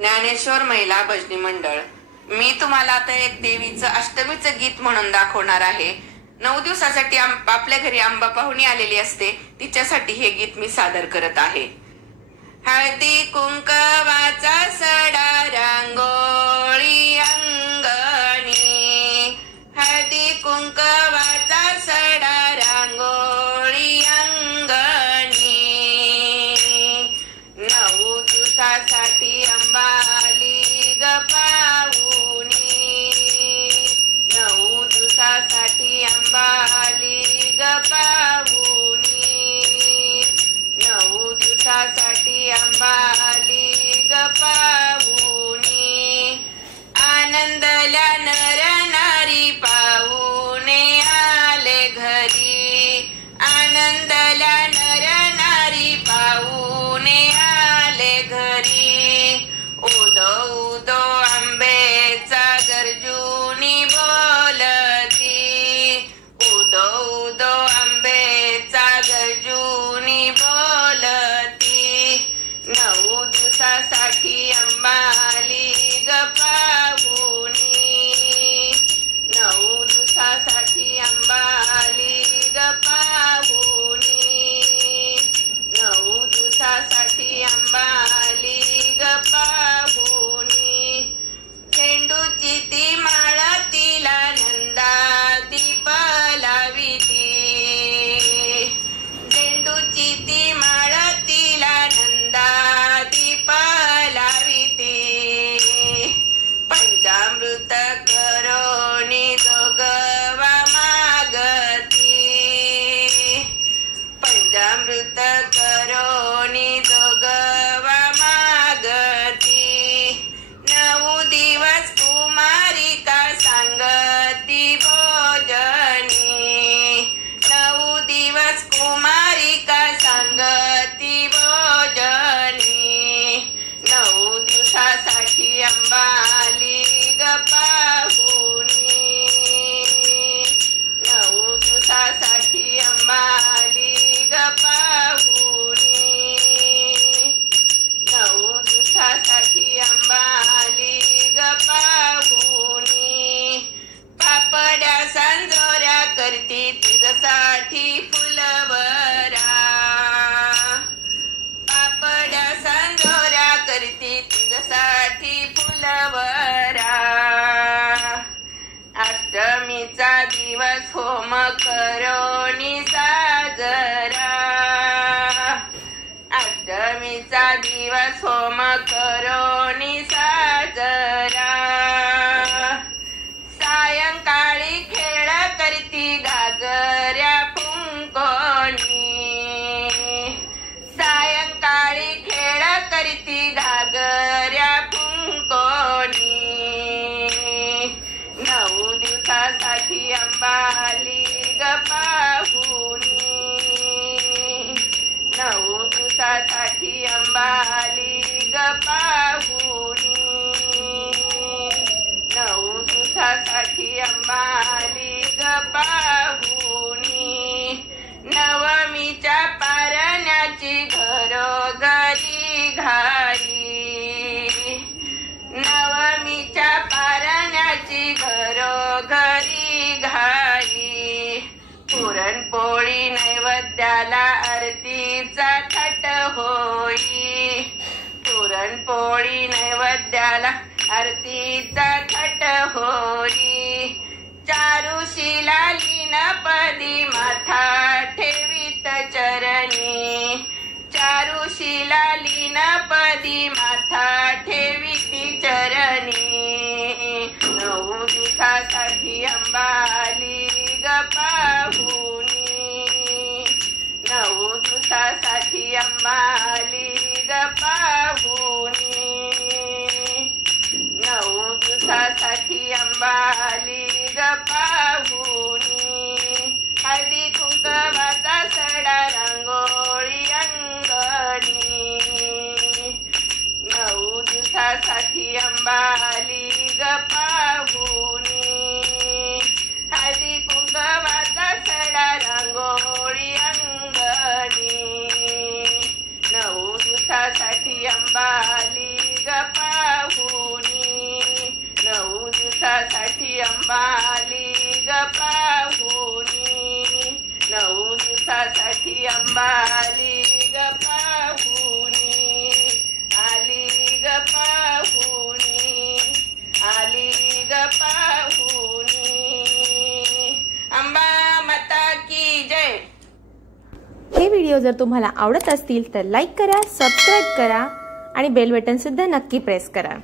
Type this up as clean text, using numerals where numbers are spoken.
ज्ञानेश्वर महिला भजनी मंडळ. मी तुम्हाला आता एक देवीचं अष्टमीचं गीत म्हणून दाखवणार आहे. 9 दिवसासाठी आपल्या घरी आंबा पाहुणी आलेली असते, तिच्यासाठी हे गीत मी सादर करत आहे. हळदी कुंकवाचा सडा रांगोळी अंगणी, हळदी कुंकवाचा सडा रांगोळी अंगणी. 9 दिवसासाठी आंबा आली ग पाहुणी, 9 दिवसासाठी आंबा आली ग पाहुणी, 9 दिवसासाठी आंबा आली ग पाहुणी. आनंदल्या नर नारी पाहुणे आले घरी, आनंदल्या नर नारी पाहुणे आले घरी. उदो उदो आंबेचा गर्जुनी बोलती, उदो उदो आंबेचा गर्जुनी बोलती. 9 दिवसासाठी आंबा आली ग पाहुणी, 9 दिवसासाठी आंबा आली ग पाहुणी, 9 दिवसासाठी आंबा आली ग पाहुणी. झेंडूची ती माळ तिला नंदा दीप लाविती, झेंडूची ती माळ तिला नंदा दीप लाविती. पंचामृत करोनी जोगवा मागती, पंचामृत करोनी जोगवा मागती. 9 दिवस कुमारिका सांगती भोजनी, 9 दिवस कुमारिका सांगती भोजनी. 9 दिवसासाठी आंबा आली ग पाहुणी, 9 दिवसासाठी आंबा आली ग पाहुणी, 9 दिवसासाठी आंबा आली ग पाहुणी. पापड्या सांजोऱ्या करती तुझ्यासाठी फुलवरा, पापड्या सांजोऱ्या करती तुझ्यासाठी फुलवरा. अष्टमीचा दिवस होम करोनी साजरा, अष्टमीचा दिवस होम करोनी साजरा. सायंकाळी खेळ करती घागऱ्या फुंकोनी, सायंकाळी खेळ करती घागऱ्या फुंकोनी. 9 दिवसासाठी आंबा आली ग पाहुणी, 9 दिवसासाठी आंबा आली ग पाहुणी, 9 दिवसासाठी आंबा आली ग पाहुणी. नवमीच्या पारण्याची घरोघरी घाई, नवमीच्या पारण्याची घरोघरी घाई. पुरणपोळी नैवेद्याला आरतीचा थाट होई, पुरणपोळी नैवेद्याला आरतीचा थाट होई. चारुशीला लीनपदी माथा ठेवीत चरणी, चारुशीला लीनपदी माथा ठेवीती चरणी. 9 दिवसासाठी आंबा आली ग पाहुणी, 9 दिवसासाठी आंबा आली ग पाहुणी, 9 दिवसासाठी आंबा आली ग पाहुणी. हळदी कुंकवाचा सडा रांगोळी अंगणी, 9 दिवसासाठी आंबा आली ग पाहुणी. हळदी कुंकवाचा सडा रांगोळी अंगणी, 9 दिवसासाठी अंबाली गप्पा मोठी आंबा आली ग पाहुणी, आली ग पाहुणी, आली ग पाहुणी. अंबा माता की जय. हे व्हिडिओ जर तुम्हाला आवडत असतील तर लाईक करा, सबस्क्राईब करा आणि बेल बटन सुद्धा नक्की प्रेस करा.